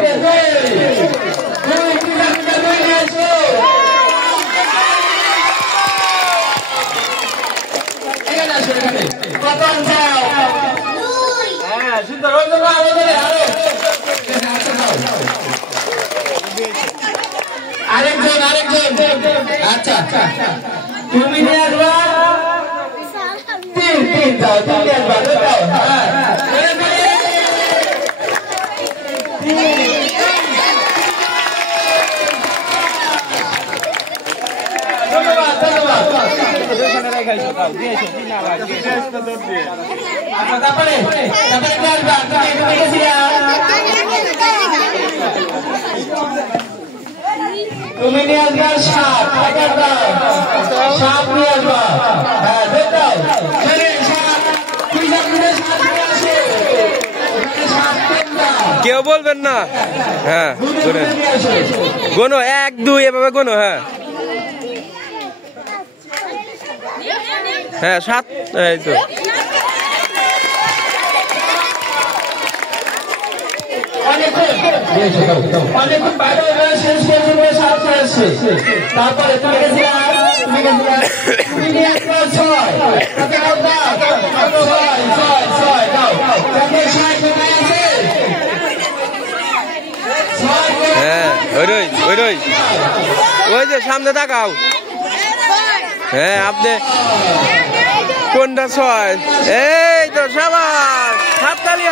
পারবো। সুন্দর আরেকজন আচ্ছা তুমি নিয়ে আসবা তিন দাও তুমি আসবা ধন্যবাদ ধন্যবাদ তারপরে তুমি নিয়ে আসবা সাপ নিয়ে আসবা হ্যাঁ দাও কেউ বলবেন না। হ্যাঁ গোনো 1 2 এভাবে গোনো। হ্যাঁ 7 এই তো তারপরে হ্যাঁ ওই যে সামনে তাকাও। হ্যাঁ আপনি কোনটা 6? এই তো সাবাস, হাততালি।